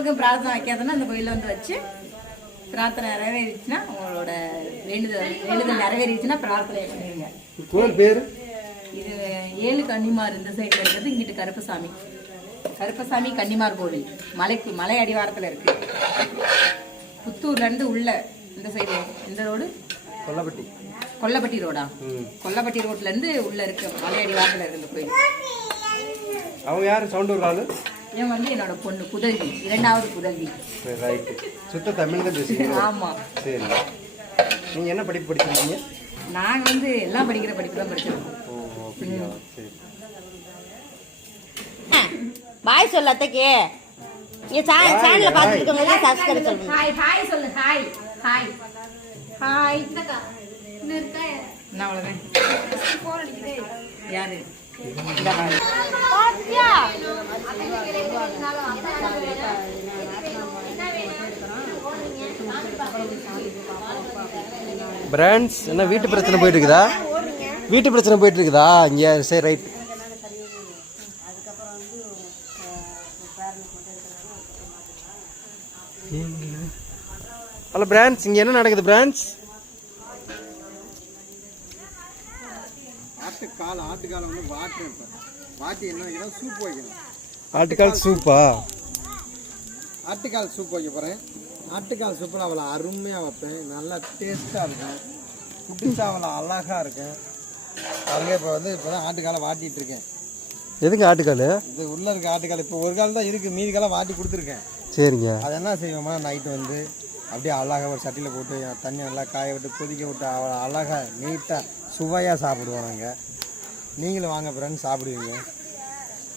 உங்களுக்கும் பிரார்த்தனை வைக்காதுன்னா அந்த கோயிலில் வந்து வச்சு பிரார்த்தனை நிறைவேறிச்சுன்னா உங்களோட வேண்டுதல் வேண்டுதல் நிறைவேறிச்சுன்னா பிரார்த்தனை பண்ணுவீங்க. கோயில் பேர்? இது ஏழு கன்னிமார் இந்த சைடில் இருக்கிறது இங்கிட்டு கருப்பசாமி. கருப்பசாமி கன்னிமார் கோவில். மலைக்கு மலை அடிவாரத்தில் இருக்கு. புத்தூர்ல இருந்து உள்ள இந்த சைடு இந்த ரோடு? கொல்லப்பட்டி. கொல்லப்பட்டி ரோடா? கொல்லப்பட்டி ரோட்ல இருந்து உள்ள இருக்கு மலை அடிவாரத்தில் இருக்கு இந்த கோயில். அவங்க யார்? சவுண்ட் ஒரு இவன் வந்து என்னோட பொண்ணு புதல்வி. இரண்டாவது புதல்வி. சரி ரைட்டு சுத்த தமிழ் தான் பேசுகிறீங்க ஆமா. சரி. நீங்கள் என்ன படிப்பு படிச்சிருக்கீங்க? நாங்க வந்து எல்லாம் படிக்கிற படிப்பு தான் படிச்சிருக்கோம் ஓ அப்படியா? சரி. பாய் சொல்ல அத்தைக்கு. நீங்க சேனல்ல பார்த்துட்டு இருக்கவங்க சப்ஸ்கிரைப் சொல்லுங்க. ஹாய் ஹாய் சொல்லு. ஹாய் ஹாய் ஹாய் என்ன அவ்வளோதான் யாரு? இந்த ஹாய் பிராண்ட்ஸ் என்ன வீட்டு பிரச்சனை போயிட்டு இருக்குதா வீட்டு பிரச்சனை போயிட்டு இருக்குதா இங்கே சரி ரைட் ஹலோ பிரான்ஸ் இங்கே என்ன நடக்குது பிரான்ஸ் ஆட்டுக்கால் ஆட்டுக்கால் வந்து வாட்டு இருப்பேன் வாட்டி என்ன வைக்கணும் சூப் வைக்கணும் ஆட்டுக்கால் சூப்பா? ஆட்டுக்கால் சூப் வைக்க போகிறேன் ஆட்டுக்கால் சூப்பில் அவ்வளோ அருமையாக வைப்பேன். நல்லா டேஸ்ட்டாக இருக்கும். குட்டிச்சா அவ்வளோ அழகாக இருக்கும். அவங்க இப்போ வந்து இப்போ தான் ஆட்டுக்காலை வாட்டிட்டு இருக்கேன். எதுங்க ஆட்டுக்கால்? இது உள்ளே இருக்க ஆட்டுக்கால் இப்போ ஒரு கால் தான் இருக்குது மீதி காலம் வாட்டி கொடுத்துருக்கேன். சரிங்க. அது என்ன செய்வோமா நைட்டு வந்து அப்படியே அழகாக ஒரு சட்டியில் போட்டு தண்ணி நல்லா காய விட்டு கொதிக்க விட்டு அவ்வளோ அழகாக நீட்டாக சுவையாக சாப்பிடுவோம் நாங்கள் நீங்களும் வாங்க ஃப்ரெண்ட்ஸ் சாப்பிடுவீங்க.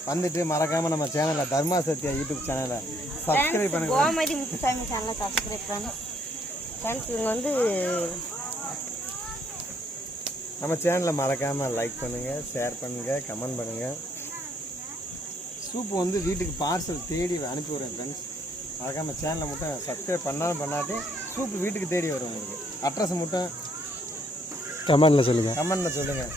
வந்துட்டு மறக்காமல் நம்ம சேனலை தர்மா சத்யா யூடியூப் சேனலை சப்ஸ்கிரைப் பண்ணுங்க. கோமதி முத்துசாமி சேனலை சப்ஸ்கிரைப் பண்ணு. ஃப்ரெண்ட்ஸ் இவங்க வந்து நம்ம சேனலை மறக்காமல் லைக் பண்ணுங்கள் ஷேர் பண்ணுங்கள் கமெண்ட் பண்ணுங்கள் சூப் வந்து வீட்டுக்கு பார்சல் தேடி அனுப்பி விடுறேன் ஃப்ரெண்ட்ஸ் மறக்காமல் சேனலை மட்டும் சப்ஸ்கிரைப் பண்ணாலும் பண்ணாட்டி சூப் வீட்டுக்கு தேடி வரும் உங்களுக்கு. அட்ரஸ் மட்டும் கமெண்டில் சொல்லுங்கள் கமெண்ட்டில் சொல்லுங்கள்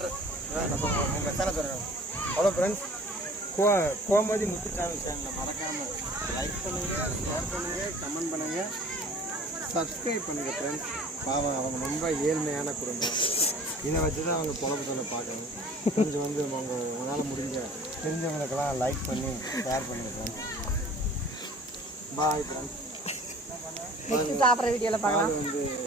அட்ரஸ் உங்கள் சேனல் சொல்கிறேன் அவ்வளோ ஃப்ரெண்ட்ஸ் கோ கோமதி முத்துச்சாமி சேனலை மறக்காமல் லைக் பண்ணுங்கள் ஷேர் பண்ணுங்கள் கமெண்ட் பண்ணுங்கள் சப்ஸ்கிரைப் பண்ணுங்கள் ஃப்ரெண்ட்ஸ் பாவம் அவங்க ரொம்ப ஏழ்மையான குடும்பம் இதை வச்சு தான் அவங்க பொழப்பு சொல்ல பார்க்கணும் கொஞ்சம் வந்து அவங்க உங்களால் முடிஞ்ச தெரிஞ்சவங்களுக்கெல்லாம் லைக் பண்ணி ஷேர் பண்ணுங்கள் ஃப்ரெண்ட்ஸ் பாய் ஃப்ரெண்ட்ஸ் சாப்பிட்ற வீடியோவில் பார்க்கலாம் வந்து